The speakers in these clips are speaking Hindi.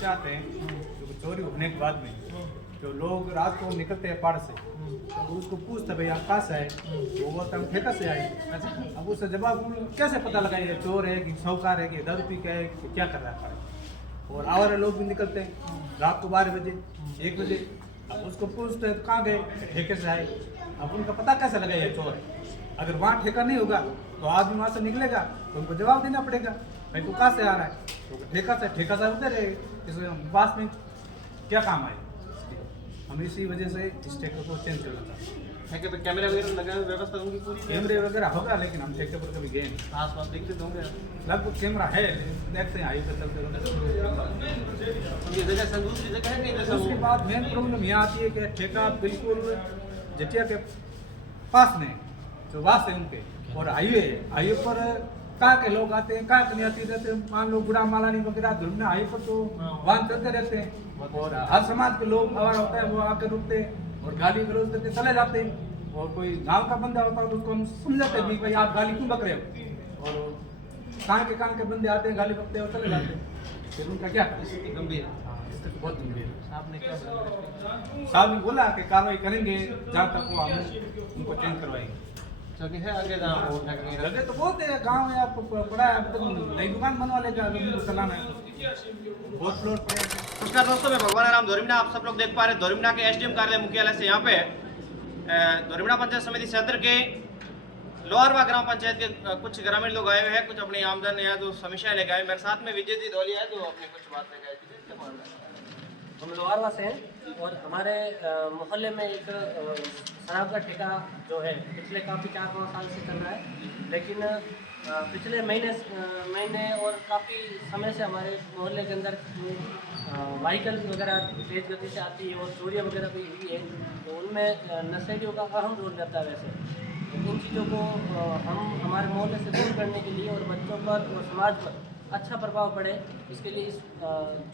पूछते आते हैं जो चोरी होने के बाद में जो लोग रात को निकलते हैं पहाड़ से तो उसको पूछते भाई आप कहाँ से आए, वो बोलता हम ठेका से आए। अब उससे जवाब कैसे पता लगा ये चोर है कि साहूकार है कि दारू पी के है कि क्या कर रहा है पहाड़। और आवारा लोग भी निकलते हैं रात को 12 बजे 1 बजे, अब उसको पूछते हैं तो कहाँ गए, ठेके से आए। अब उनका पता कैसे लगा ये चोर है। अगर वहाँ ठेका नहीं होगा तो आदमी वहाँ से निकलेगा तो उनको जवाब देना पड़ेगा भाई तू कहाँ से आ रहा है, तो ठेका से उधर है इस पास में क्या काम आए। हम इसी वजह से इस ठेके को चेंज करना चाहते हैं। ठेके पे कैमरे वगैरह लगा है, व्यवस्था होंगी पूरी? कैमरे वगैरह होगा लेकिन हम ठेके पर कभी गए नहीं। आस पास देखते तो होंगे लगभग कैमरा है, देखते हैं हाईवे पे चलते ये जगह दूसरी जगह है कहीं? उसके बाद मेन प्रॉब्लम यहाँ आती है कि ठेका बिल्कुल जटिया के पास में जो वास है उनके, और हाईवे पर कहाँ के लोग आते हैं कहाँ के नहीं आते रहते हैं। मान लो बुरा मालानी वगैरह धुलने हाईवे पर तो वाहन चलते रहते हैं और हर समाज के लोग आवारा होता है वो आकर रुकते हैं और गाली गलौज करके चले जाते हैं। और कोई गांव का बंदा होता है तो उसको हम समझाते हैं भाई आप गाली क्यों बक रहे हो, और कहाँ के बंदे आते हैं गाली बकते हैं और चले जाते हैं। फिर उनका क्या स्थिति गंभीर है। स्थिति बहुत गंभीर है। आपने क्या बोला? साहब ने बोला कि कार्रवाई करेंगे जहाँ तक वो हम उनको चेंज करवाएंगे। क्योंकि है आगे जहाँ वो ठेका नहीं रहा। लगे तो बहुत है गाँव में आप पड़ा है अभी तक नई दुकान बनवा लेगा अगर उनको चलाना है तो बहुत फ्लोर पे। नमस्कार दोस्तों, मैं भगवान राम धोरीमना, आप सब लोग देख पा रहे हैं धोरीमना के एसडीएम कार्यालय मुख्यालय से। यहाँ पे धोरीमना पंचायत समिति क्षेत्र के लोहारवा ग्राम पंचायत के कुछ ग्रामीण लोग आए हुए हैं, कुछ अपनी आमदन या जो समस्या लेके आए। मेरे साथ में विजय जी धोलिया है जो अपनी कुछ बात लेके आए। विजय, क्या मामला है? हम लोहारवा से हैं और हमारे मोहल्ले में एक शराब का ठेका जो है पिछले काफ़ी 4-5 साल से चल रहा है, लेकिन पिछले महीने और काफ़ी समय से हमारे मोहल्ले के अंदर व्हीकल वगैरह तेज़ गति से आती है और चोरियाँ वगैरह भी हुई है, तो उनमें नशेड़ियों का अहम रोल रहता है। वैसे इन चीज़ों को हम हमारे मोहल्ले से दूर करने के लिए और बच्चों पर और समाज पर अच्छा प्रभाव पड़े, इसके लिए इस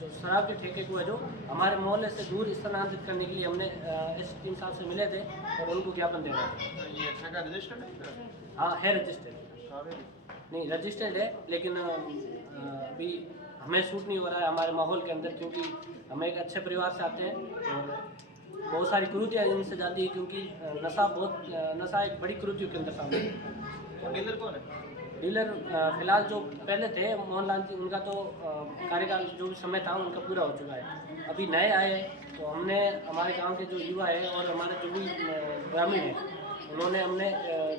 जो शराब के ठेके को है जो हमारे मोहल्ले से दूर स्थानांतरित करने के लिए हमने इस 3 साल से मिले थे और उनको ज्ञापन दे रहे हैं। ये ठेका रजिस्टर्ड है? हाँ है रजिस्टर्ड, नहीं रजिस्टर्ड है, लेकिन अभी हमें सूट नहीं हो रहा है हमारे माहौल के अंदर, क्योंकि हम एक अच्छे परिवार से आते हैं और बहुत सारी कुरीतियाँ इनसे जाती है, क्योंकि नशा एक बड़ी कुरीतियों के अंदर शामिल है। और डीलर कौन है? डीलर फिलहाल जो पहले थे मोहनलाल जी, उनका तो कार्यकाल जो भी समय था उनका पूरा हो चुका है। अभी नए आए हैं तो हमने हमारे गांव के जो युवा है और हमारे जो भी ग्रामीण हैं उन्होंने हमने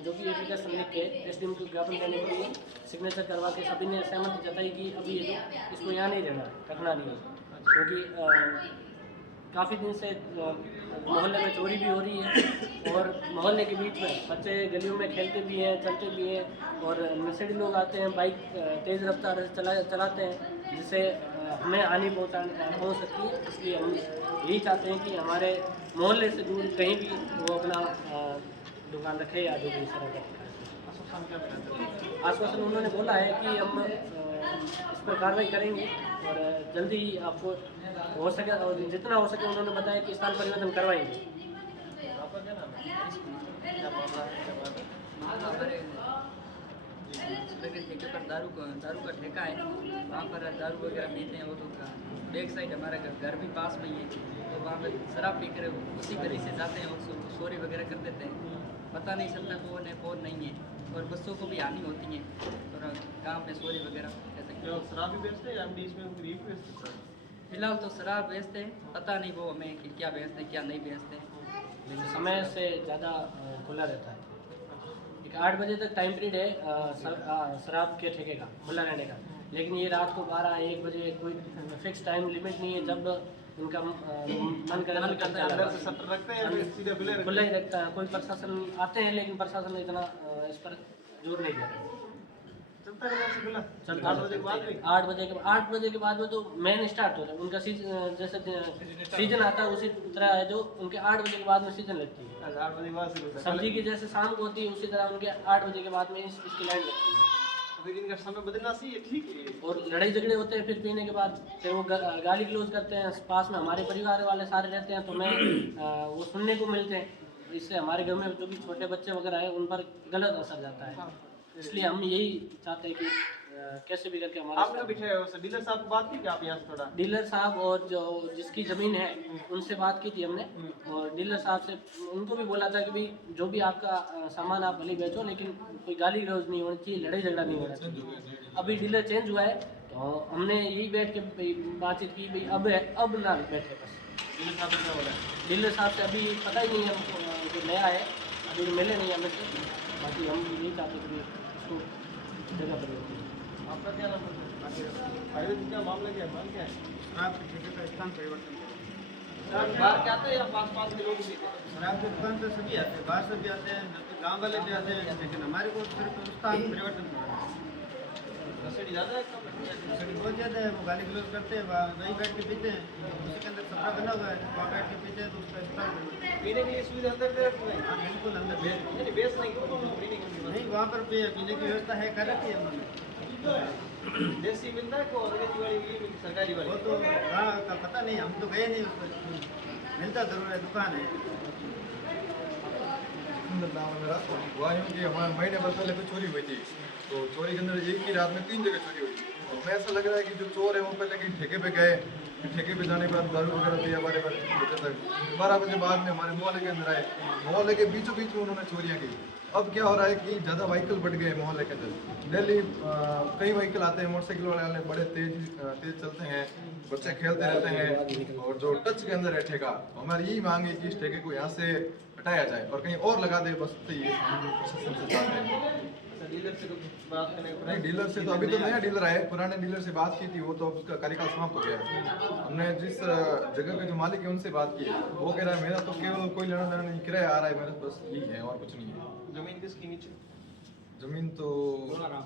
जो भी एप्लीकेशन लिख के एसडीएम को ज्ञापन देने के लिए सिग्नेचर करवा के सभी ने सहमति जताई कि अभी ये जो इसको यहाँ नहीं रखना नहीं है, क्योंकि काफ़ी दिन से मोहल्ले में चोरी भी हो रही है और मोहल्ले के बीच में बच्चे गलियों में खेलते भी हैं चलते भी हैं और नशेड़ी लोग आते हैं बाइक तेज़ रफ्तार से चलाते हैं, जिससे हमें हानि पहुँच सकती है। इसलिए हम यही चाहते हैं कि हमारे मोहल्ले से दूर कहीं भी वो अपना दुकान रखे या जो भी इस तरह का आश्वासन उन्होंने बोला है कि हम इस पर कार्रवाई करेंगे और जल्दी ही आपको हो सके और जितना हो सके उन्होंने बताया कि स्थान परिवर्तन करवाएंगे। हमारे ठेके पर दारू का ठेका है, वहाँ पर दारू वगैरह पीते हैं वो लोग। बैक साइड हमारा घर भी पास में ही है, तो वहाँ पर शराब पी कर उसी गली से जाते हैं और चोरी वगैरह कर देते हैं। पता नहीं चलता कौन है कौन नहीं है और बच्चों को भी हानि होती है और गाँव में चोरी वगैरह कैसे। शराब भी बेचते हैं या इसमें गरीब बेचते हैं? फिलहाल तो शराब बेचते हैं, पता नहीं वो हमें कि क्या बेचते हैं क्या नहीं बेचते हैं। लेकिन समय से ज़्यादा खुला रहता है। एक 8 बजे तक टाइम पीरियड है शराब के ठेके का खुला रहने का, लेकिन ये रात को 12-1 बजे कोई फिक्स टाइम लिमिट नहीं है। जब उनका मन करता है अंदर से शटर रखते हैं सीधे खुला ही रखता है। कोई प्रशासन आते हैं लेकिन प्रशासन इतना इस पर जोर नहीं देता। चलता है से खुला? चलता 8 बजे के बाद भी? 8 बजे के बाद में तो मेन स्टार्ट हो रहा है उनका जैसे सीजन आता है उसी तरह है जो उनके 8 बजे के बाद में सीजन लगती है। 8 बजे के बाद से सब्जी की जैसे शाम को होती है उसी तरह उनके 8 बजे के बाद में इसकी लाइन लगती है। फिर इनका समय बदलना चाहिए, ठीक है। और लड़ाई झगड़े होते हैं फिर पीने के बाद, फिर वो गाली गलौज करते हैं। पास में हमारे परिवार वाले सारे रहते हैं तो मैं वो सुनने को मिलते हैं। इससे हमारे घर में जो भी छोटे बच्चे वगैरह हैं उन पर गलत असर जाता है। इसलिए हम यही चाहते हैं कि कैसे भी करके हमारे आपने कभी डीलर साहब से बात की क्या आप यहाँ से थोड़ा? डीलर साहब और जो जिसकी ज़मीन है उनसे बात की थी हमने, और डीलर साहब से उनको भी बोला था कि भाई जो भी आपका सामान आप भले बेचो, लेकिन कोई गाली गलौज नहीं होनी चाहिए, लड़ाई झगड़ा नहीं होना चाहिए। अभी डीलर चेंज हुआ है तो हमने यही बैठ के भाई बातचीत की भाई अब ना बैठे बस। डीलर साहब से क्या बोला? डीलर साहब से अभी पता ही नहीं है हमको, जो नया है अभी मिले नहीं हमें से। बाकी हम यही चाहते कि इसको जगह पर आपका क्या नाम है? क्या मामला क्या है? मामला क्या है? शराब की ठेके का स्थान परिवर्तन करें। बाहर क्या आते हैं या पास के लोग भी? शराब की दुकान तो सभी आते हैं, बाहर से भी आते हैं, गांव वाले भी आते हैं, लेकिन हमारे को सिर्फ स्थान परिवर्तन करना है। नशेड़ी ज़्यादा है कम है? नशेड़ी बहुत ज़्यादा है, वो गाली गलौज करते हैं, वहीं बैठ के पीते हैं, उसी के अंदर सपना बना हुआ है, वहाँ बैठ के पीते हैं तो उसका स्थान परिवर्तन। पीने के लिए सुविधा अंदर दे रखी है? हाँ बिल्कुल अंदर भेज नहीं बेस नहीं पीने के लिए नहीं, वहाँ पर पीने की व्यवस्था है, कर रखी है उन्होंने। देसी मिलता है को अंग्रेजी वाली मिली सरकारी वाली? वो तो हाँ का पता नहीं, हम तो गए नहीं उस पर, मिलता जरूर है, दुकान है। सुंदर नाम है मेरा। हुआ यूँ कि हमारे महीने भर पहले कोई चोरी हुई थी, तो चोरी के अंदर एक ही रात में 3 जगह चोरी हुई। तो हमें ऐसा लग रहा है कि जो चोर है वो पहले कहीं ठेके पे गए, फिर ठेके पे जाने के बाद दारू वगैरह पिया, हमारे बजे तक 12 बजे बाद में हमारे मोहल्ले के अंदर आए। मोहल्ले के बीचों बीच में उन्होंने चोरियाँ की। अब क्या हो रहा है कि ज़्यादा व्हीकल बढ़ गए मोहल्ले के अंदर। डेली कई व्हीकल आते हैं, मोटरसाइकिल वाले बड़े तेज चलते हैं, बच्चे खेलते रहते हैं, और जो टच के अंदर है ठेका, हमारी यही मांग है कि इस ठेके को यहाँ से हटाया जाए और कहीं और लगा दे, बस तो ये प्रशासन से चाहते हैं। डीलर से तो बात करने का नहीं, डीलर से तो अभी तो नया डीलर आया, पुराने डीलर से बात की थी, वो तो उसका कार्यकाल समाप्त हो गया है। हमने जिस जगह के जो मालिक है उनसे बात की है, वो कह रहा है मेरा तो केवल कोई लेना देना नहीं, किराया आ रहा है मेरा, बस यही है और कुछ नहीं है। जमीन किसकी नीचे? जमीन तो लूनाराम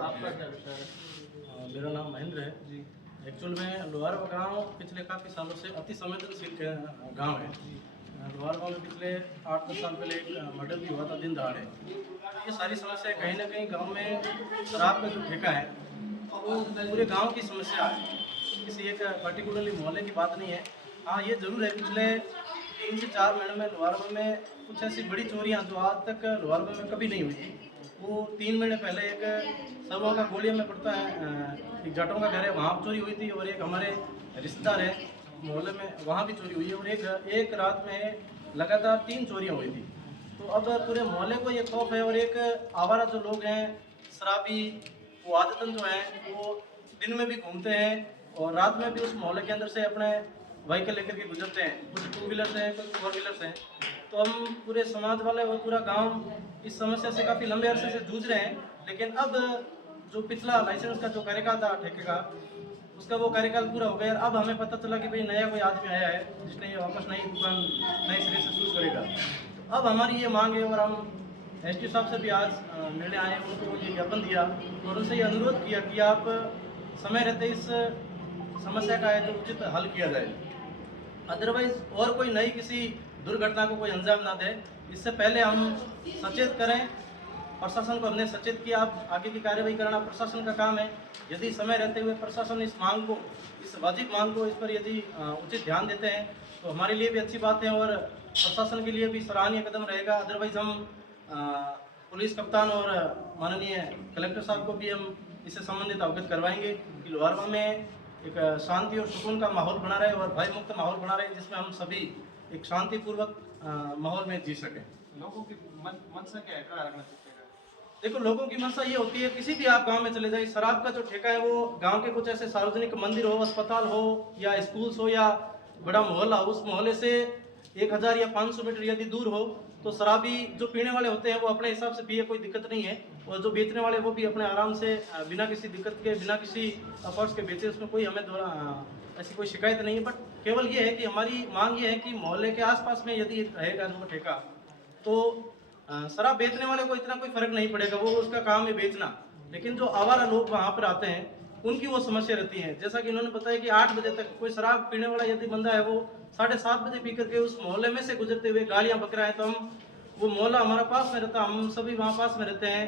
आपका क्या विचार है? मेरा नाम महेंद्र है जी। एक्चुअल में लोहारवा गांव पिछले काफ़ी सालों से अति संवेदनशील गांव है। लोहारवा में पिछले 8-10 साल पहले एक मर्डर भी हुआ था दिन दहाड़े। ये सारी समस्या कहीं ना कहीं गांव में शराब का जो ठेका है वो पूरे गांव की समस्या है, किसी एक पर्टिकुलरली मोहल्ले की बात नहीं है। हाँ ये ज़रूर है, पिछले 3 से 4 महीने में लोहारवा में कुछ ऐसी बड़ी चोरियाँ जो आज तक लोहारवा में कभी नहीं हुई थी। वो 3 महीने पहले एक सर्वा का गोलिया में पड़ता है, एक जाटों का घर है, वहाँ चोरी हुई थी, और एक हमारे रिश्तेदार है मोहल्ले में, वहाँ भी चोरी हुई है, और एक रात में लगातार 3 चोरियाँ हुई थी। तो अब पूरे मोहल्ले को ये खौफ है, और एक आवारा जो लोग हैं शराबी, वो आदतन जो हैं वो दिन में भी घूमते हैं और रात में भी उस मोहल्ले के अंदर से अपने व्हीकल लेकर के गुजरते हैं, कुछ 2 व्हीलर्स हैं, कुछ 4 व्हीलर्स हैं। तो हम पूरे समाज वाले और पूरा गांव इस समस्या से काफ़ी लंबे अरसे से जूझ रहे हैं, लेकिन अब जो पिछला लाइसेंस का जो कार्यकाल था ठेके का, उसका वो कार्यकाल पूरा हो गया। अब हमें पता चला कि भाई नया कोई आदमी आया है जिसने ये वापस नई दुकान नए सिरे से शुरू करेगा। अब हमारी ये मांग है, और हम एसटी साहब से भी आज मिलने आए, उनको ये ज्ञापन दिया और उनसे ये अनुरोध किया कि आप समय रहते इस समस्या का है जो उचित हल किया जाए, अदरवाइज और कोई नई किसी दुर्घटना को कोई अंजाम ना दे। इससे पहले हम सचेत करें, प्रशासन को हमने सचेत किया, आप आगे की कार्रवाई करना प्रशासन का काम है। यदि समय रहते हुए प्रशासन इस मांग को, इस वाजिब मांग को, इस पर यदि उचित ध्यान देते हैं तो हमारे लिए भी अच्छी बात है और प्रशासन के लिए भी सराहनीय कदम रहेगा। अदरवाइज हम पुलिस कप्तान और माननीय कलेक्टर साहब को भी हम इससे संबंधित अवगत करवाएंगे कि लोहारवा में एक शांति और सुकून का माहौल बना रहे और भय मुक्त माहौल बना रहे, जिसमें हम सभी एक शांतिपूर्वक माहौल में जी सकें। लोगों की मनसा क्या है, क्या रखना चाहिए? देखो, लोगों की मंशा ये होती है, किसी भी आप गांव में चले जाइए, शराब का जो ठेका है वो गांव के कुछ ऐसे सार्वजनिक मंदिर हो, अस्पताल हो या स्कूल्स हो या बड़ा मोहल्ला हो, उस मोहल्ले से 1000 या 500 मीटर यदि दूर हो तो शराबी जो पीने वाले होते हैं वो अपने हिसाब से पिए, कोई दिक्कत नहीं है, और जो बेचने वाले वो भी अपने आराम से बिना किसी दिक्कत के, बिना किसी अफर्स के बेचे, उसमें कोई हमें ऐसी कोई शिकायत नहीं है। बट केवल ये है कि हमारी मांग ये है कि मोहल्ले के आसपास में यदि रहेगा जो ठेका, तो शराब बेचने वाले को इतना कोई फर्क नहीं पड़ेगा, वो उसका काम है बेचना, लेकिन जो आवारा लोग वहाँ पर आते हैं उनकी वो समस्या रहती है। जैसा कि इन्होंने बताया कि 8 बजे तक कोई शराब पीने वाला यदि बंदा है वो 7:30 बजे पी करके उस मोहल्ले में से गुजरते हुए गालियाँ बक रहा है, तो हम, वो मोहल्ला हमारा पास में रहता, हम सभी वहाँ पास में रहते हैं,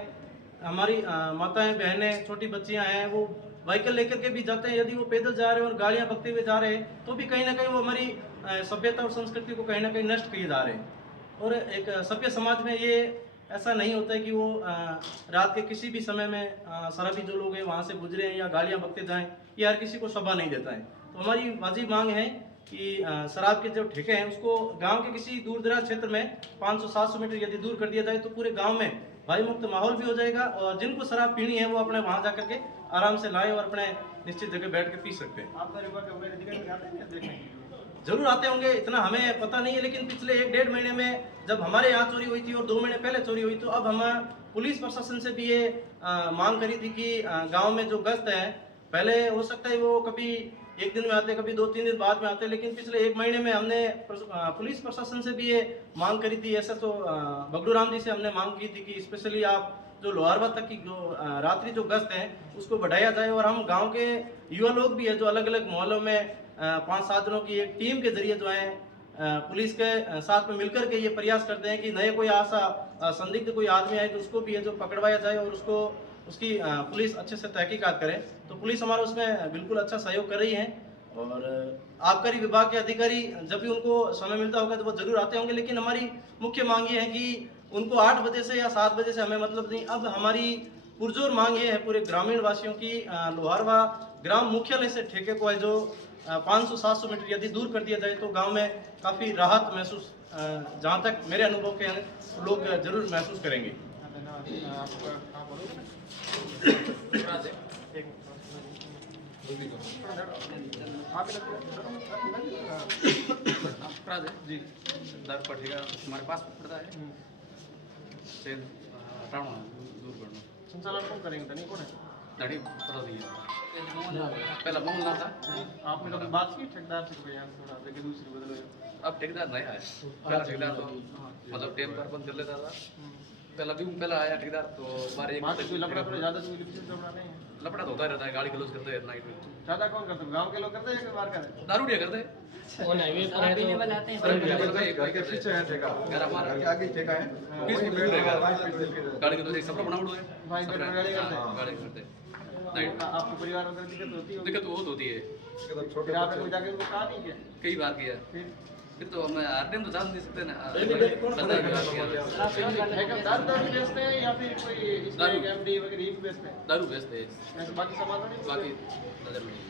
हमारी माताएं बहनें छोटी बच्चियाँ हैं, वो व्हीकल लेकर के भी जाते हैं, यदि वो पैदल जा रहे हैं और गालियाँ बकते हुए जा रहे हैं तो भी कहीं ना कहीं वो हमारी सभ्यता और संस्कृति को कहीं ना कहीं नष्ट किए जा रहे हैं। और एक सभ्य समाज में ये ऐसा नहीं होता है कि वो रात के किसी भी समय में शराबी जो लोग हैं वहाँ से गुजरे हैं या गालियाँ बकते जाएं, ये हर किसी को शोभा नहीं देता है। तो हमारी वाजिब मांग है कि शराब के जो ठेके हैं उसको गांव के किसी दूर दराज क्षेत्र में 500-700 मीटर यदि दूर कर दिया जाए तो पूरे गांव में भाई मुक्त माहौल भी हो जाएगा और जिनको शराब पीनी है वो अपने वहाँ जा करके आराम से लाएं और अपने निश्चित जगह बैठ के पी सकते हैं। आप जरूर आते होंगे, इतना हमें पता नहीं है, लेकिन पिछले 1-1.5 महीने में जब हमारे यहाँ चोरी हुई थी और 2 महीने पहले चोरी हुई, तो अब हम पुलिस प्रशासन से भी ये मांग करी थी कि गांव में जो गश्त है, पहले हो सकता है वो कभी 1 दिन में आते, कभी 2-3 दिन बाद में आते, लेकिन पिछले 1 महीने में हमने पुलिस प्रशासन से भी ये मांग करी थी। ऐसा तो बगड़ू राम जी से हमने मांग की थी कि स्पेशली आप जो लोहारवा तक की जो रात्रि जो गश्त है उसको बढ़ाया जाए और हम गांव के युवा लोग भी है जो अलग अलग मोहल्लों में 5-7 दिनों की एक टीम के जरिए जो है पुलिस के साथ में मिलकर के ये प्रयास करते हैं कि नए कोई ऐसा संदिग्ध कोई आदमी आए तो उसको भी है जो पकड़वाया जाए और उसको उसकी पुलिस अच्छे से तहकीकात करे। तो पुलिस हमारा उसमें बिल्कुल अच्छा सहयोग कर रही है और आबकारी विभाग के अधिकारी जब भी उनको समय मिलता होगा तो वो जरूर आते होंगे, लेकिन हमारी मुख्य मांग ये है कि उनको 8 बजे से या 7 बजे से हमें मतलब नहीं। अब हमारी पुरजोर मांग ये है पूरे ग्रामीण वासियों की, लोहारवा ग्राम मुख्यालय से ठेके को है जो 500-700 मीटर यदि दूर कर दिया जाए तो गांव में काफ़ी राहत महसूस, जहां तक मेरे अनुभव के लोग जरूर महसूस करेंगे। अपराध है जी, दारू का ठेका हमारे पास पड़ता है, सेल हटाना दूर करना। संचालन कौन करेंगे? धनी कौन है? दाढ़ी पता नहीं है, पहला मोहल्ला था। आपने कभी बात की ठेकेदार से? कोई यहाँ थोड़ा जगह दूसरी बदलो। अब ठेकेदार नया है, पहला ठेकेदार तो मतलब टेम पर बंद कर लेता था। पहला आया ठेकेदार तो हमारे कोई लफड़ा थोड़ा ज़्यादा कोई विशेष लफड़ा नहीं है? लपड़ा तो होता रहता है, गाड़ी क्लोज करते हैं नाइट में। ज़्यादा कौन करते हैं? गांव के लोग करते हैं या कोई बाहर करते हैं? दारू करते हैं। और हाईवे पर है तो बनाते हैं घर के पीछे है ठेका, घर हमारा घर के आगे ही ठेका है, बीस वहीं फुट पेड़ रहेगा। है, वहीं पेड़ है। गाड़ी के तो एक सफर बना हुआ है, भाई पेट्रोल गाड़ी करते हैं? गाड़ी करते हैं नाइट में। आपको परिवार वगैरह दिक्कत होती है? दिक्कत बहुत होती है, एकदम छोटे फिर आपने बच्चे। कोई जाके उनको कहा नहीं क्या? कई बार किया। फिर तो हम हर टाइम तो जान नहीं सकते ना। ठेकेदार दारू बेचते हैं या फिर कोई इसमें एमडी वगैरह ही बेचते हैं? दारू बेचते हैं, ऐसे बाकी सामान नहीं? बाकी नजर में नहीं।